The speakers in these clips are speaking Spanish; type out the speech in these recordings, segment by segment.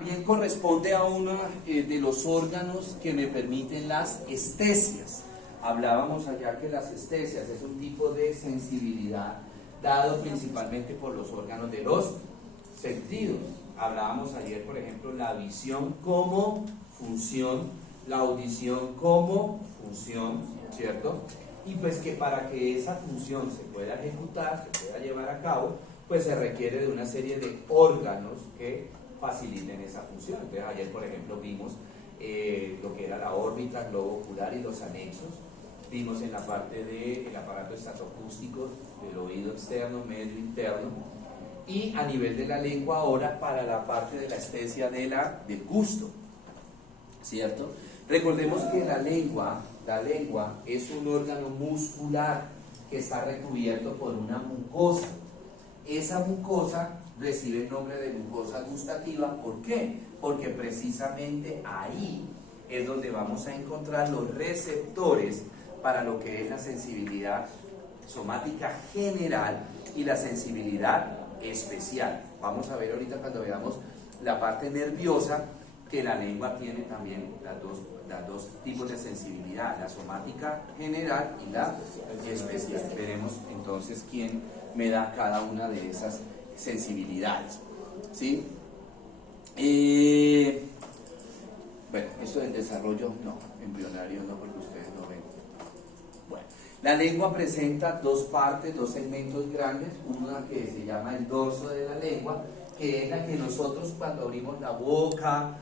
También corresponde a uno de los órganos que me permiten las estesias. Hablábamos allá que las estesias es un tipo de sensibilidad dado principalmente por los órganos de los sentidos. Hablábamos ayer, por ejemplo, la visión como función, la audición como función, ¿cierto? Y pues que para que esa función se pueda ejecutar, se pueda llevar a cabo, pues se requiere de una serie de órganos que faciliten esa función. Entonces ayer, por ejemplo, vimos lo que era la órbita, globo ocular y los anexos. Vimos en la parte del aparato estatoacústico, del oído externo, medio, interno. Y a nivel de la lengua ahora para la parte de la estesia del gusto, ¿cierto? Recordemos que la lengua es un órgano muscular que está recubierto por una mucosa. Esa mucosa recibe el nombre de mucosa gustativa. ¿Por qué? Porque precisamente ahí es donde vamos a encontrar los receptores para lo que es la sensibilidad somática general y la sensibilidad especial. Vamos a ver ahorita cuando veamos la parte nerviosa que la lengua tiene también las dos tipos de sensibilidad, la somática general y la especial. Veremos entonces quién me da cada una de esas sensibilidades, ¿sí? Bueno, esto del desarrollo no, embrionario no, porque ustedes no ven. Bueno, la lengua presenta dos partes, dos segmentos grandes, una que se llama el dorso de la lengua, que es la que nosotros cuando abrimos la boca,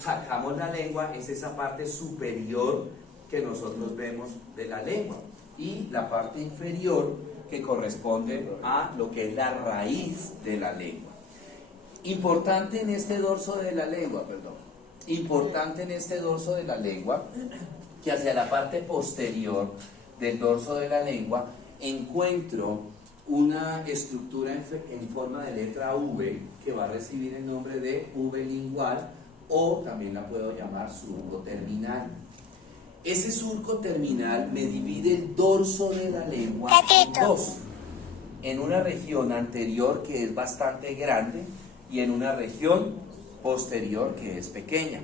sacamos la lengua, es esa parte superior que nosotros vemos de la lengua, y la parte inferior que corresponde a lo que es la raíz de la lengua. Importante en este dorso de la lengua, que hacia la parte posterior del dorso de la lengua encuentro una estructura en forma de letra V que va a recibir el nombre de V lingual, o también la puedo llamar surco terminal. Ese surco terminal me divide el dorso de la lengua en dos, en una región anterior que es bastante grande y en una región posterior que es pequeña.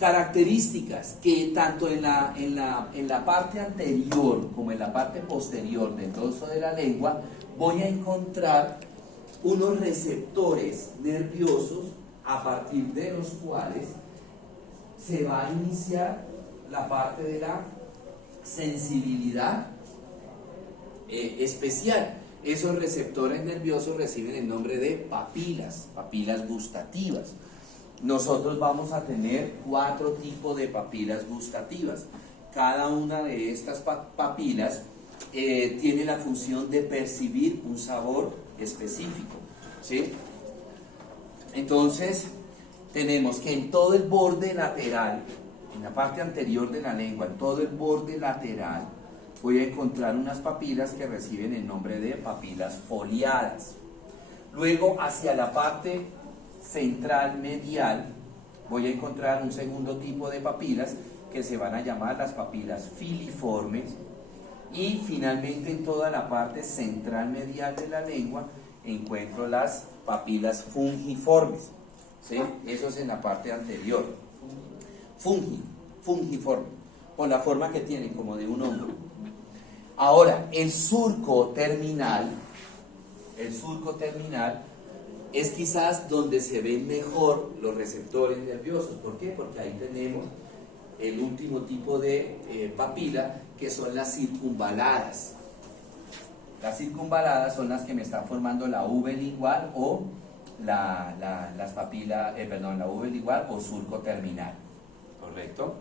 Características que tanto en la parte anterior como en la parte posterior del dorso de la lengua voy a encontrar unos receptores nerviosos a partir de los cuales se va a iniciar la parte de la sensibilidad especial. Esos receptores nerviosos reciben el nombre de papilas gustativas. Nosotros vamos a tener 4 tipos de papilas gustativas. Cada una de estas papilas tiene la función de percibir un sabor específico, ¿sí? Entonces, tenemos que en todo el borde lateral, en la parte anterior de la lengua, en todo el borde lateral, voy a encontrar unas papilas que reciben el nombre de papilas foliadas. Luego, hacia la parte central medial, voy a encontrar un segundo tipo de papilas que se van a llamar las papilas filiformes. Y finalmente, en toda la parte central medial de la lengua, encuentro las papilas fungiformes, ¿sí? Eso es en la parte anterior. Fungiforme, con la forma que tienen, como de un hombro. Ahora, el surco terminal es quizás donde se ven mejor los receptores nerviosos. ¿Por qué? Porque ahí tenemos el último tipo de papila, que son las circunvaladas. Las circunvaladas son las que me están formando la V lingual o la V lingual o surco terminal. ¿Correcto?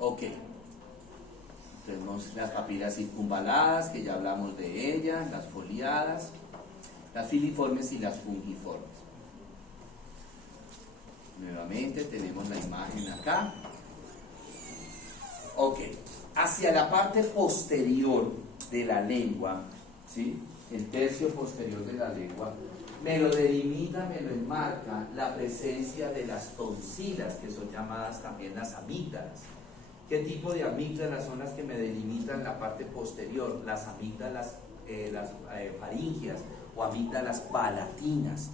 Ok. Tenemos las papilas circunvaladas, que ya hablamos de ellas, las foliadas, las filiformes y las fungiformes. Nuevamente tenemos la imagen acá. Ok, hacia la parte posterior de la lengua, ¿sí? El tercio posterior de la lengua, me lo delimita, me lo enmarca la presencia de las tonsilas, que son llamadas también las amígdalas. ¿Qué tipo de amígdalas son las que me delimitan la parte posterior? Las amígdalas faringias o amígdalas palatinas,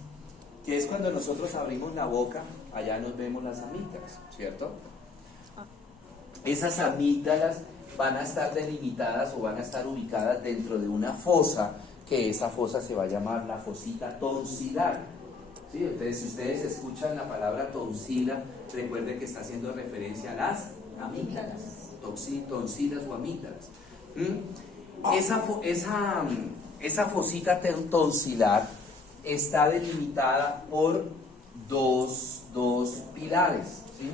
que es cuando nosotros abrimos la boca, allá nos vemos las amígdalas, ¿cierto? Esas amígdalas van a estar delimitadas o van a estar ubicadas dentro de una fosa, que esa fosa se va a llamar la fosita tonsilar. ¿Sí? Entonces, si ustedes escuchan la palabra tonsila, recuerden que está haciendo referencia a las amígdalas, tonsilas o amígdalas. Esa fosita tonsilar está delimitada por dos pilares, ¿sí?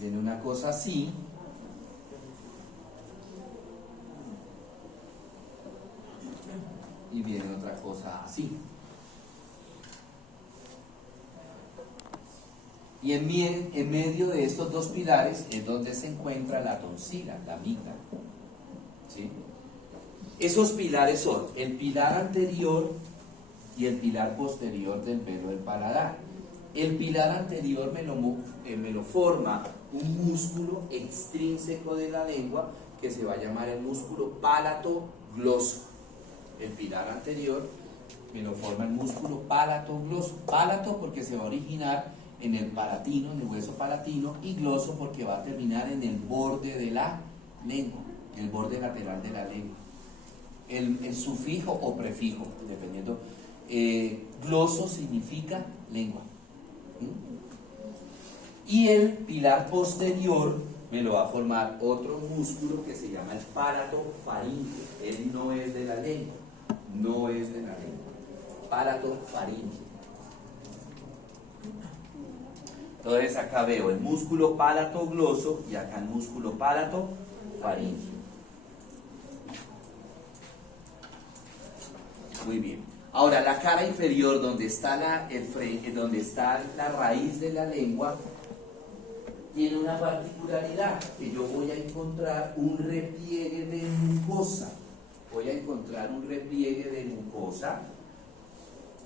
Viene una cosa así. Y viene otra cosa así. Y en medio de estos dos pilares es donde se encuentra la tonsila, la amígdala. ¿Sí? Esos pilares son el pilar anterior y el pilar posterior del velo del paladar. El pilar anterior me lo forma un músculo extrínseco de la lengua que se va a llamar el músculo pálato-gloso. El pilar anterior me lo forma el músculo pálato-gloso. Pálato porque se va a originar en el palatino, en el hueso palatino, y gloso porque va a terminar en el borde de la lengua, el borde lateral de la lengua. El sufijo o prefijo, dependiendo. Gloso significa lengua. Y el pilar posterior me lo va a formar otro músculo que se llama el palato-faríngeo. Él no es de la lengua, no es de la lengua. Palato-faríngeo. Entonces acá veo el músculo pálato-gloso y acá el músculo pálato-faríngeo. Muy bien. Ahora, la cara inferior, donde está la raíz de la lengua, tiene una particularidad, que yo voy a encontrar un repliegue de mucosa. Voy a encontrar un repliegue de mucosa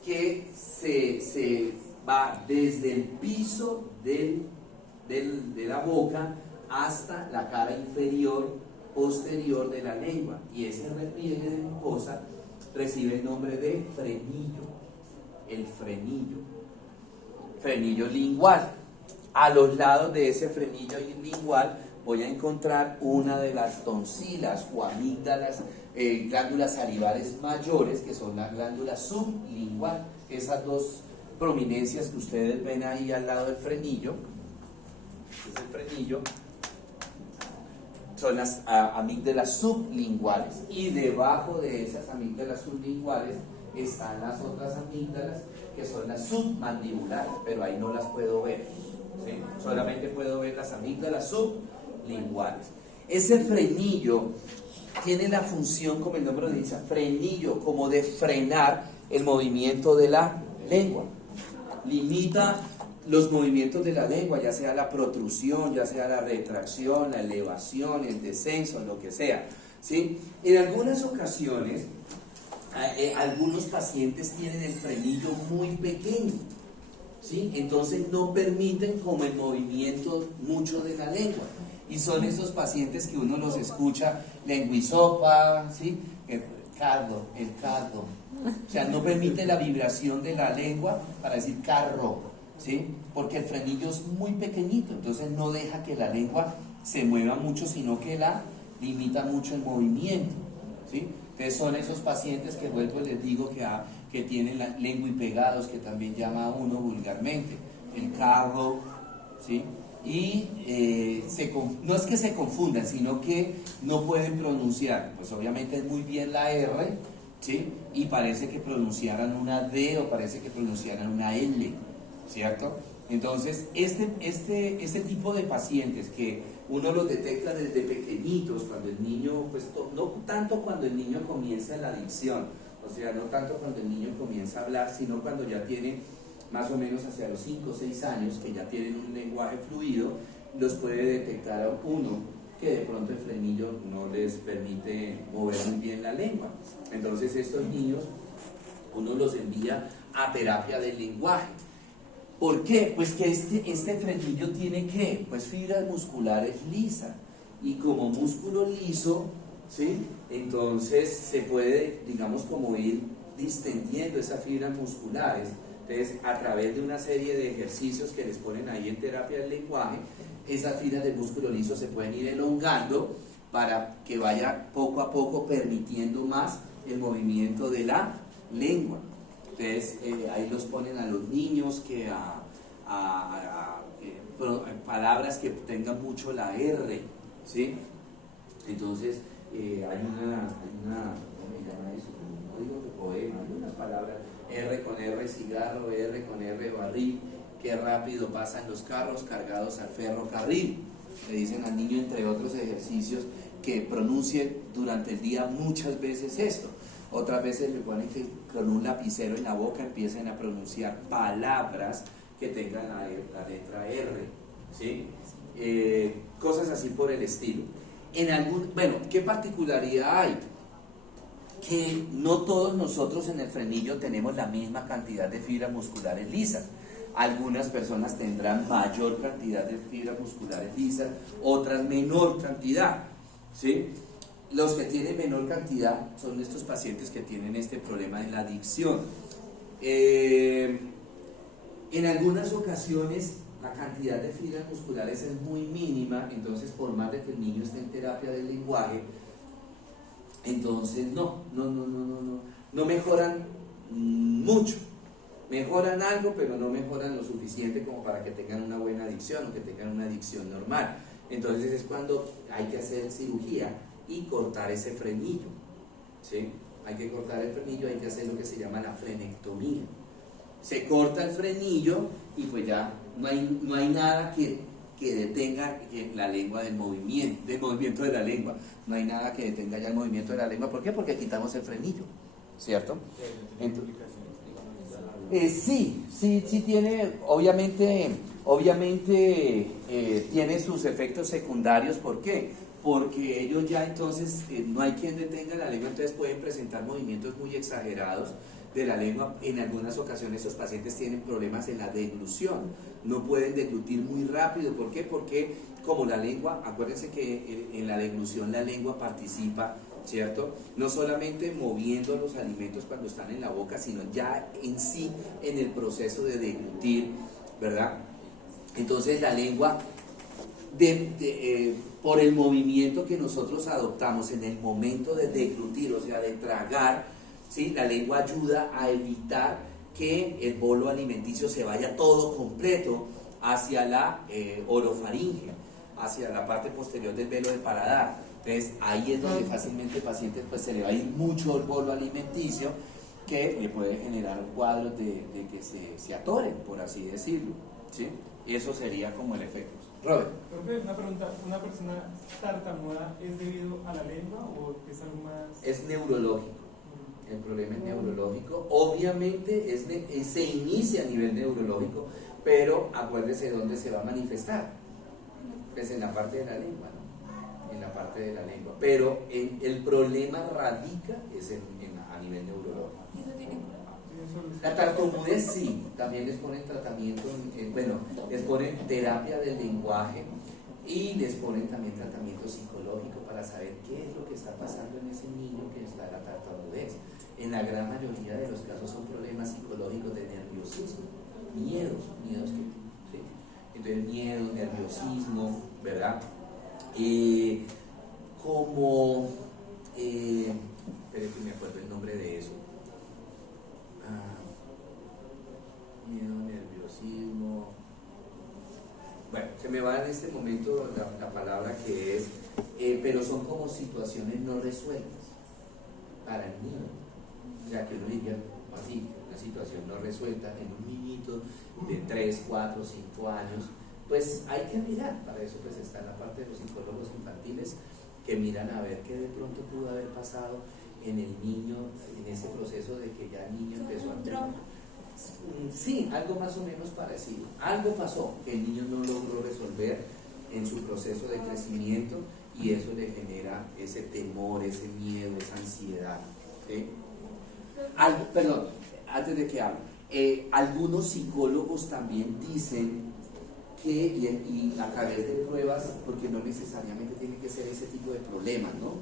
que se va desde el piso de la boca hasta la cara inferior posterior de la lengua. Y ese repliegue de mucosa recibe el nombre de frenillo, el frenillo lingual. A los lados de ese frenillo lingual voy a encontrar una de las tonsilas o amígdalas, glándulas salivales mayores, que son la glándula sublingual. Esas dos prominencias que ustedes ven ahí al lado del frenillo, este es el frenillo, son las amígdalas sublinguales, y debajo de esas amígdalas sublinguales están las otras amígdalas que son las submandibulares, pero ahí no las puedo ver, ¿sí? Solamente puedo ver las amígdalas sublinguales. Ese frenillo tiene la función, como el nombre lo dice, frenillo, como de frenar el movimiento de la lengua. Limita los movimientos de la lengua, ya sea la protrusión, ya sea la retracción, la elevación, el descenso, lo que sea, ¿sí? En algunas ocasiones, algunos pacientes tienen el frenillo muy pequeño, ¿sí? Entonces no permiten como el movimiento mucho de la lengua. Y son esos pacientes que uno los escucha lenguisopa, ¿sí? El cardo. O sea, no permite la vibración de la lengua para decir carro, ¿sí? Porque el frenillo es muy pequeñito, entonces no deja que la lengua se mueva mucho, sino que la limita mucho el movimiento, ¿sí? Entonces son esos pacientes que vuelvo y les digo que tienen la lengua y pegados, que también llama uno vulgarmente, el carro, ¿sí? Y no es que se confundan, sino que no pueden pronunciar, pues obviamente es muy bien la R, ¿sí? Y parece que pronunciaran una D o parece que pronunciaran una L, ¿cierto? Entonces, este tipo de pacientes que uno los detecta desde pequeñitos, cuando el niño, pues no tanto cuando el niño comienza la dicción, o sea, no tanto cuando el niño comienza a hablar, sino cuando ya tiene más o menos hacia los 5 o 6 años, que ya tienen un lenguaje fluido, los puede detectar a uno que de pronto el frenillo no les permite mover muy bien la lengua. Entonces estos niños uno los envía a terapia del lenguaje. ¿Por qué? Pues que este frenillo tiene ¿qué? Pues fibras musculares lisas, y como músculo liso, ¿sí? Entonces se puede, digamos, como ir distendiendo esas fibras musculares. Entonces, a través de una serie de ejercicios que les ponen ahí en terapia del lenguaje, esas fibras del músculo liso se pueden ir elongando para que vaya poco a poco permitiendo más el movimiento de la lengua. Entonces, ahí los ponen a los niños que palabras que tengan mucho la R, ¿sí? Entonces, hay una ¿cómo me llama eso? No digo que poema, hay unas palabras, R con R cigarro, R con R barril, qué rápido pasan los carros cargados al ferrocarril. Le dicen al niño, entre otros ejercicios, que pronuncie durante el día muchas veces esto. Otras veces le ponen que con un lapicero en la boca empiecen a pronunciar palabras que tengan la letra R, ¿sí? Cosas así por el estilo. Bueno, ¿qué particularidad hay? Que no todos nosotros en el frenillo tenemos la misma cantidad de fibras musculares lisas. Algunas personas tendrán mayor cantidad de fibras musculares lisas, otras menor cantidad, ¿sí? Los que tienen menor cantidad son estos pacientes que tienen este problema de la adicción. En algunas ocasiones la cantidad de fibras musculares es muy mínima, entonces por más de que el niño esté en terapia del lenguaje, entonces no mejoran mucho. Mejoran algo, pero no mejoran lo suficiente como para que tengan una buena adicción o que tengan una adicción normal. Entonces es cuando hay que hacer cirugía y cortar ese frenillo, ¿sí? Hay que cortar el frenillo, hay que hacer lo que se llama la frenectomía. Se corta el frenillo y pues ya no hay nada que detenga la lengua del movimiento de la lengua. No hay nada que detenga ya el movimiento de la lengua. ¿Por qué? Porque quitamos el frenillo, ¿cierto? Entonces, sí tiene, obviamente tiene sus efectos secundarios. ¿Por qué? Porque ellos ya entonces no hay quien detenga la lengua, entonces pueden presentar movimientos muy exagerados de la lengua. En algunas ocasiones esos pacientes tienen problemas en la deglución, no pueden deglutir muy rápido. ¿Por qué? Porque como la lengua, acuérdense que en la deglución la lengua participa, ¿cierto? No solamente moviendo los alimentos cuando están en la boca, sino ya en sí en el proceso de deglutir, ¿verdad? Entonces la lengua, por el movimiento que nosotros adoptamos en el momento de deglutir, o sea, de tragar, ¿sí? La lengua ayuda a evitar que el bolo alimenticio se vaya todo completo hacia la orofaringe, hacia la parte posterior del velo del paladar. Entonces ahí es donde fácilmente el paciente pues, se le va a ir mucho el bolo alimenticio, que le puede generar cuadros de que se atoren, por así decirlo, ¿sí? Eso sería como el efecto. Robert. Una pregunta, ¿una persona tartamuda es debido a la lengua o es algo más? Es neurológico. El problema es neurológico. Obviamente se inicia a nivel neurológico, pero acuérdese dónde se va a manifestar. Pues en la parte de la lengua, ¿no? En la parte de la lengua. Pero el problema radica a nivel neurológico. La tartamudez sí, también les ponen tratamiento, les ponen terapia del lenguaje y les ponen también tratamiento psicológico para saber qué es lo que está pasando en ese niño que está en la tartamudez. En la gran mayoría de los casos son problemas psicológicos de nerviosismo, miedos que, ¿sí? Entonces miedo, nerviosismo, ¿verdad? Espere que me acuerdo el nombre de eso. Miedo, nerviosismo. Bueno, se me va en este momento la palabra que es, pero son como situaciones no resueltas para el niño. O sea, que uno diría así, una situación no resuelta en un niñito de 3, 4, 5 años, pues hay que mirar. Para eso pues está la parte de los psicólogos infantiles que miran a ver qué de pronto pudo haber pasado en el niño, en ese proceso de que ya el niño empezó a tener. Sí, algo más o menos parecido. Algo pasó que el niño no logró resolver en su proceso de crecimiento y eso le genera ese temor, ese miedo, esa ansiedad, ¿sí? antes de que hable, algunos psicólogos también dicen que, y a través de pruebas, porque no necesariamente tiene que ser ese tipo de problemas, ¿no?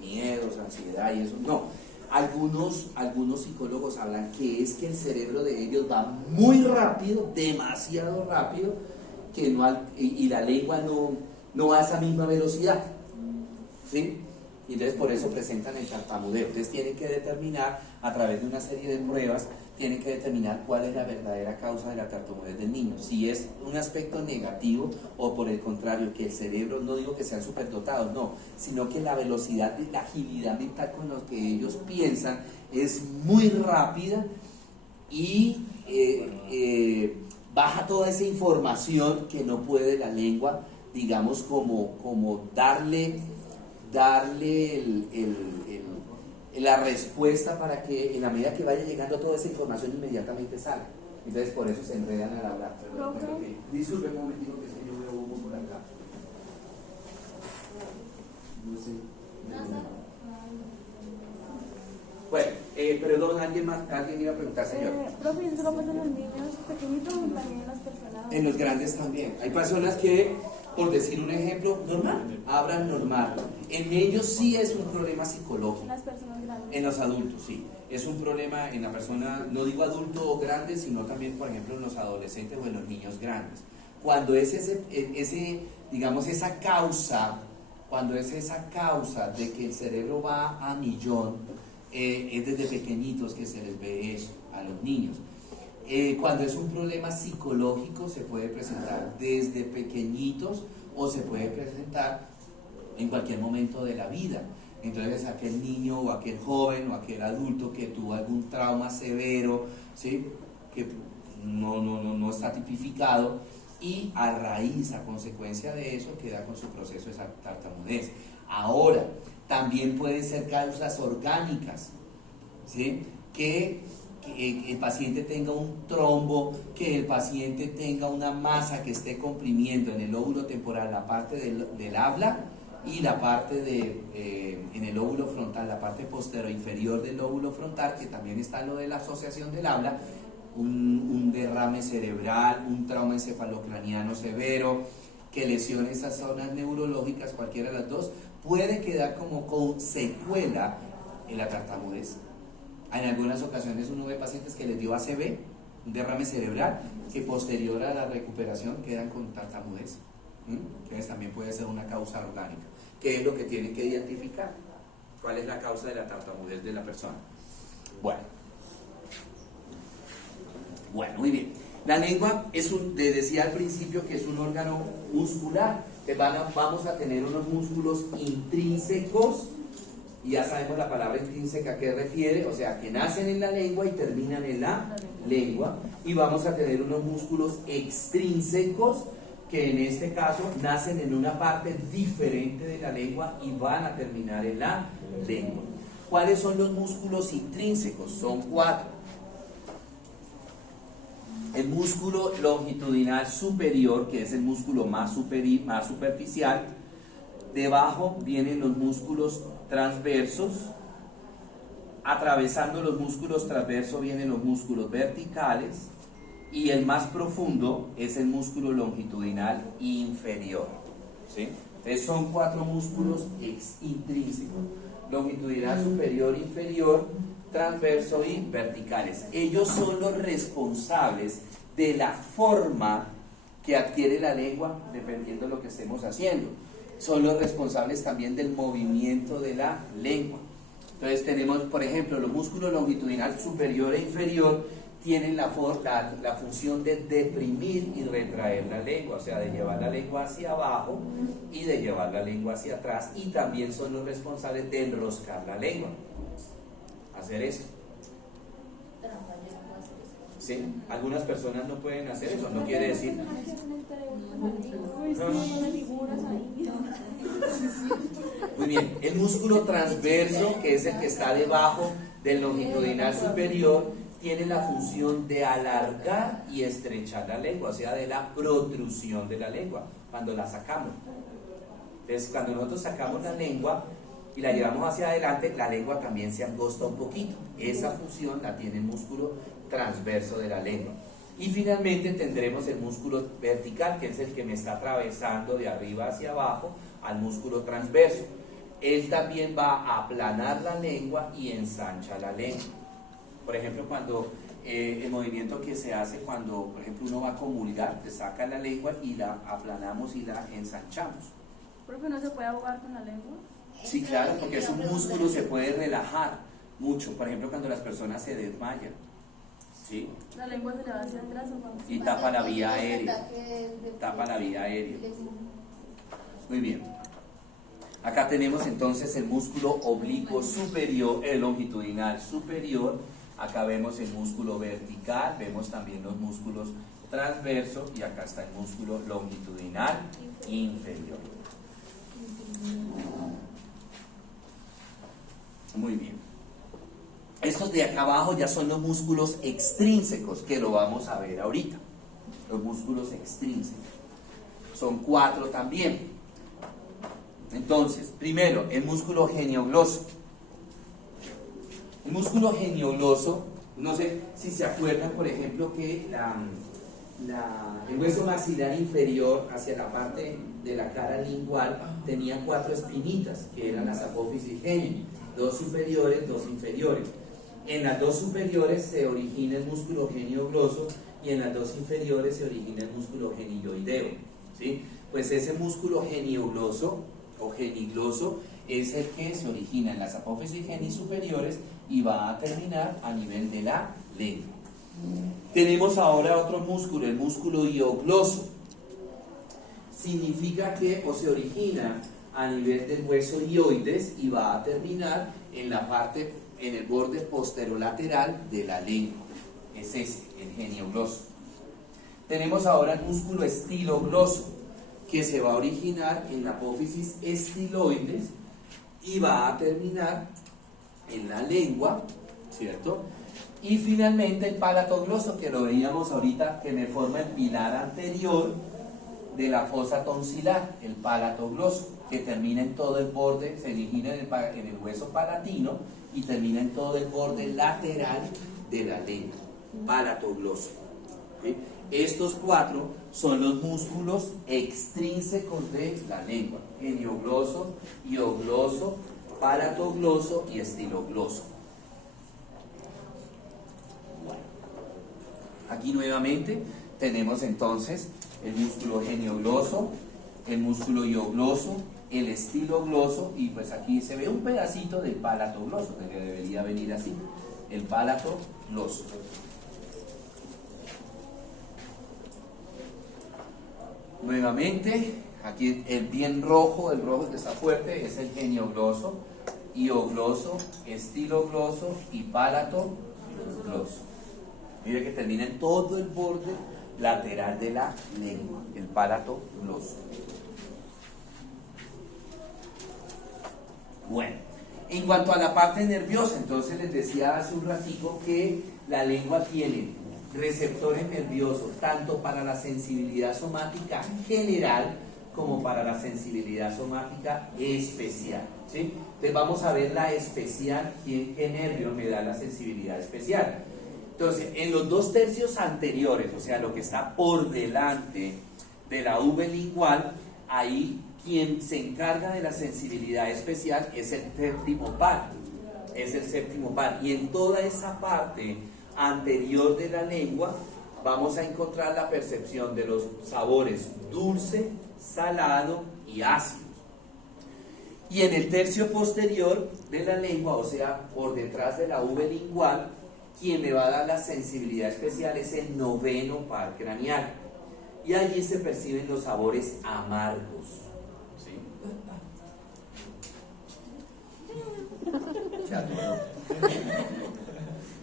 Miedos, ansiedad y eso, no. Algunos psicólogos hablan que es que el cerebro de ellos va muy rápido, demasiado rápido, que y la lengua no va a esa misma velocidad, ¿sí? Y entonces por eso presentan el tartamudeo. Entonces tienen que determinar, a través de una serie de pruebas, tienen que determinar cuál es la verdadera causa de la tartamudez del niño. Si es un aspecto negativo o por el contrario, que el cerebro, no digo que sean superdotados, no, sino que la velocidad y la agilidad mental con lo que ellos piensan es muy rápida y baja toda esa información que no puede la lengua, digamos, como darle la respuesta para que en la medida que vaya llegando toda esa información inmediatamente salga. Entonces por eso se enredan al hablar. Disculpe un momentito que es que yo veo humo por acá. No sé. Bueno, perdón, alguien iba a preguntar, señor. Profe, ¿eso lo pasa en los niños pequeñitos o también en las personas? En los grandes también. Hay personas que, por decir un ejemplo, normal, hablan normal. En ellos sí es un problema psicológico. En las personas grandes. En los adultos, sí. Es un problema en la persona, no digo adulto o grande, sino también, por ejemplo, en los adolescentes o en los niños grandes. Cuando es digamos, esa causa de que el cerebro va a millón, es desde pequeñitos que se les ve eso a los niños. Cuando es un problema psicológico se puede presentar desde pequeñitos o se puede presentar en cualquier momento de la vida. Entonces aquel niño o aquel joven o aquel adulto que tuvo algún trauma severo, ¿sí? Que no está tipificado y a raíz, a consecuencia de eso, queda con su proceso de tartamudez. Ahora, también pueden ser causas orgánicas, ¿sí? Que el paciente tenga un trombo, que el paciente tenga una masa que esté comprimiendo en el lóbulo temporal la parte del habla y la parte en el lóbulo frontal, la parte posterior inferior del lóbulo frontal, que también está lo de la asociación del habla, un derrame cerebral, un trauma encefalocraniano severo, que lesione esas zonas neurológicas, cualquiera de las dos, puede quedar como con secuela en la tartamudez. En algunas ocasiones uno ve pacientes que les dio ACV, un derrame cerebral, que posterior a la recuperación quedan con tartamudez. Entonces también puede ser una causa orgánica. ¿Qué es lo que tienen que identificar? ¿Cuál es la causa de la tartamudez de la persona? Bueno, muy bien. La lengua le decía al principio que es un órgano muscular. Vamos a tener unos músculos intrínsecos, y ya sabemos la palabra intrínseca a qué refiere, o sea, que nacen en la lengua y terminan en la lengua. Y vamos a tener unos músculos extrínsecos, que en este caso nacen en una parte diferente de la lengua y van a terminar en la lengua. ¿Cuáles son los músculos intrínsecos? Son 4. El músculo longitudinal superior, que es el músculo más superficial. Debajo vienen los músculos transversos. Atravesando los músculos transversos vienen los músculos verticales. Y el más profundo es el músculo longitudinal inferior, ¿sí? Entonces son 4 músculos intrínsecos: longitudinal superior, inferior, transverso y verticales. Ellos son los responsables de la forma que adquiere la lengua dependiendo de lo que estemos haciendo. Son los responsables también del movimiento de la lengua. Entonces tenemos, por ejemplo, los músculos longitudinal superior e inferior tienen la función de deprimir y retraer la lengua, o sea, de llevar la lengua hacia abajo y de llevar la lengua hacia atrás, y también son los responsables de enroscar la lengua. Hacer esto. ¿Sí? Algunas personas no pueden hacer eso, no quiere decir... Muy bien, el músculo transverso, que es el que está debajo del longitudinal superior, tiene la función de alargar y estrechar la lengua, o sea, de la protrusión de la lengua, cuando la sacamos. Entonces, cuando nosotros sacamos la lengua, y la llevamos hacia adelante, la lengua también se angosta un poquito. Esa función la tiene el músculo transverso de la lengua. Y finalmente tendremos el músculo vertical, que es el que me está atravesando de arriba hacia abajo al músculo transverso. Él también va a aplanar la lengua y ensancha la lengua. Por ejemplo, cuando el movimiento que se hace cuando, por ejemplo, uno va a comulgar, te saca la lengua y la aplanamos y la ensanchamos. Profe, ¿no se puede ahogar con la lengua? Sí, claro, porque es un músculo, se puede relajar mucho. Por ejemplo, cuando las personas se desmayan, ¿sí? La lengua se le va hacia atrás o cuando Y tapa la vía aérea. Tapa la vía aérea. Muy bien. Acá tenemos entonces el músculo oblicuo superior, el longitudinal superior. Acá vemos el músculo vertical, vemos también los músculos transversos y acá está el músculo longitudinal inferior. Muy bien. Estos de acá abajo ya son los músculos extrínsecos, que lo vamos a ver ahorita. Los músculos extrínsecos. Son 4 también. Entonces, primero, el músculo geniogloso. El músculo geniogloso, no sé si se acuerdan, por ejemplo, que el hueso maxilar inferior hacia la parte de la cara lingual tenía 4 espinitas, que eran las apófisis genio, 2 superiores, 2 inferiores. En las 2 superiores se origina el músculo geniogloso y en las 2 inferiores se origina el músculo genioideo, ¿sí? Pues ese músculo geniogloso o genigloso es el que se origina en las apófisis geni superiores y va a terminar a nivel de la lengua. Tenemos ahora otro músculo, el músculo hiogloso. Significa que o se origina a nivel del hueso hioides y va a terminar en la parte, en el borde posterolateral de la lengua. Es este, el geniogloso. Tenemos ahora el músculo estilogloso, que se va a originar en la apófisis estiloides y va a terminar en la lengua, ¿cierto? Y finalmente el palatogloso, que lo veíamos ahorita, que me forma el pilar anterior de la fosa tonsilar, el palatogloso, que termina en todo el borde, se origina en el hueso palatino y termina en todo el borde lateral de la lengua, palatogloso. ¿Sí? Estos 4 son los músculos extrínsecos de la lengua: geniogloso, hiogloso, palatogloso y estilogloso. Bueno, aquí nuevamente tenemos entonces el músculo geniogloso, el músculo hiogloso, el estilogloso y pues aquí se ve un pedacito del palatogloso, que debería venir así, el palatogloso. Nuevamente, aquí el bien rojo, el rojo que está fuerte, es el geniogloso, hiogloso, estilogloso y palatogloso. Mire que termina en todo el borde lateral de la lengua, el palatogloso. Bueno, en cuanto a la parte nerviosa, entonces les decía hace un ratico que la lengua tiene receptores nerviosos tanto para la sensibilidad somática general como para la sensibilidad somática especial, ¿sí? Entonces vamos a ver la especial, qué nervio me da la sensibilidad especial. Entonces, en los 2 tercios anteriores, o sea, lo que está por delante de la V lingual, ahí quien se encarga de la sensibilidad especial es el séptimo par, y en toda esa parte anterior de la lengua vamos a encontrar la percepción de los sabores dulce, salado y ácido. Y en el tercio posterior de la lengua, o sea, por detrás de la V lingual, quien le va a dar la sensibilidad especial es el 9º par craneal. Y allí se perciben los sabores amargos. ¿Sí?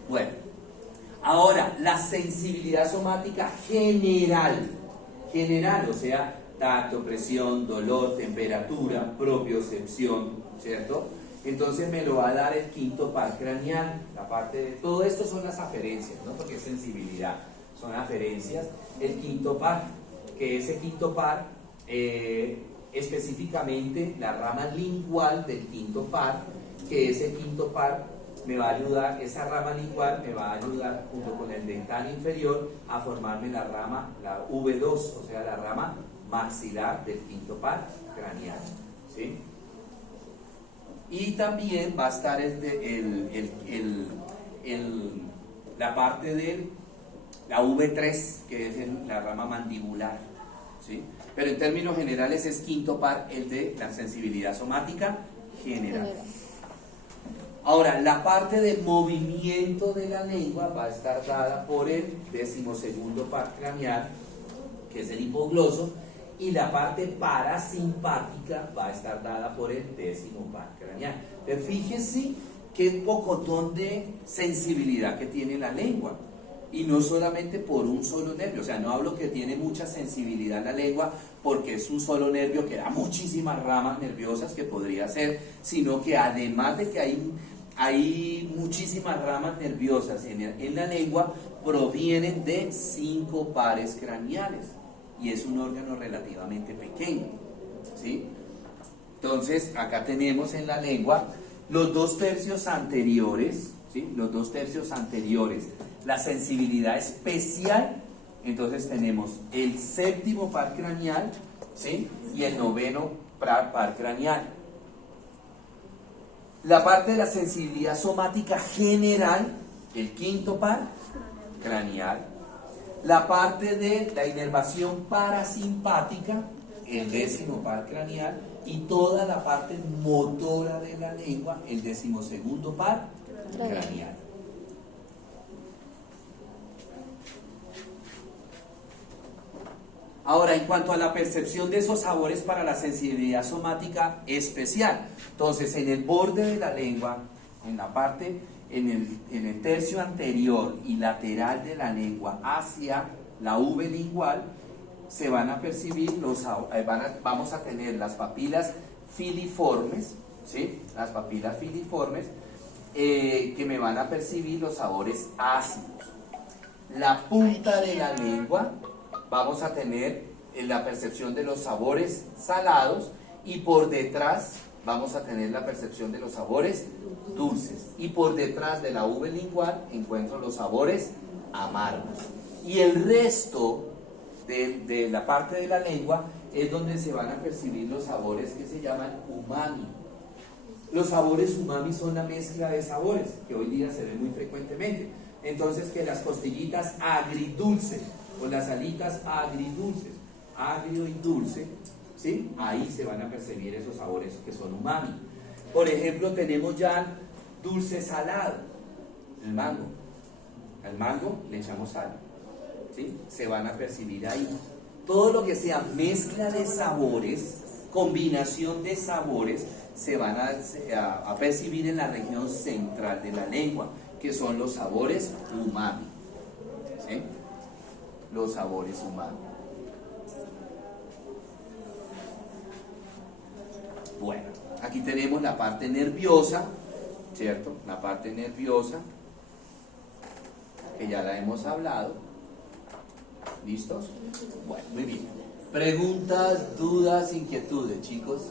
Bueno, ahora la sensibilidad somática general, o sea, tacto, presión, dolor, temperatura, propiocepción, ¿cierto? Entonces me lo va a dar el 5º par craneal, la parte de todo esto son las aferencias, ¿no? Porque es sensibilidad, son aferencias. El 5º par, que ese 5º par específicamente la rama lingual del quinto par, que ese quinto par me va a ayudar, esa rama lingual me va a ayudar junto con el dental inferior a formarme la rama, la V2, o sea, la rama maxilar del quinto par craneal, ¿sí? Y también va a estar la parte de la V3, que es la rama mandibular, ¿sí? Pero en términos generales es quinto par el de la sensibilidad somática general. Ahora, la parte de movimiento de la lengua va a estar dada por el 12º par craneal, que es el hipogloso, y la parte parasimpática va a estar dada por el 10º par craneal. Pero fíjense qué pocotón de sensibilidad que tiene la lengua. Y no solamente por un solo nervio, o sea, no hablo que tiene mucha sensibilidad la lengua porque es un solo nervio que da muchísimas ramas nerviosas que podría ser, sino que además de que hay muchísimas ramas nerviosas en la lengua, provienen de 5 pares craneales y es un órgano relativamente pequeño, ¿sí? Entonces, acá tenemos en la lengua los 2 tercios anteriores, ¿sí? Los 2 tercios anteriores, la sensibilidad especial. Entonces tenemos el 7º par craneal, ¿sí? Y el 9º par craneal. La parte de la sensibilidad somática general, el 5º par craneal. La parte de la inervación parasimpática, el 10º par craneal. Y toda la parte motora de la lengua, el 12º par craneal. Ahora, en cuanto a la percepción de esos sabores para la sensibilidad somática especial, entonces en el borde de la lengua, en la parte, en el tercio anterior y lateral de la lengua hacia la V lingual, se van a percibir vamos a tener las papilas filiformes, ¿sí? Las papilas filiformes que me van a percibir los sabores ácidos. La punta de la lengua vamos a tener la percepción de los sabores salados y por detrás vamos a tener la percepción de los sabores dulces. Y por detrás de la V lingual encuentro los sabores amargos. Y el resto de la parte de la lengua es donde se van a percibir los sabores que se llaman umami. Los sabores umami son la mezcla de sabores que hoy día se ve muy frecuentemente. Entonces, que las costillitas agridulces o las alitas agridulces, agrio y dulce, ¿sí? Ahí se van a percibir esos sabores que son umami. Por ejemplo, tenemos ya dulce salado, el mango. Al mango le echamos sal, ¿sí? Se van a percibir ahí. Todo lo que sea mezcla de sabores, combinación de sabores, se van a percibir en la región central de la lengua, que son los sabores umami, ¿sí? Los sabores umami. Bueno, aquí tenemos la parte nerviosa, ¿cierto? La parte nerviosa, que ya la hemos hablado. ¿Listos? Bueno, muy bien. Preguntas, dudas, inquietudes, chicos.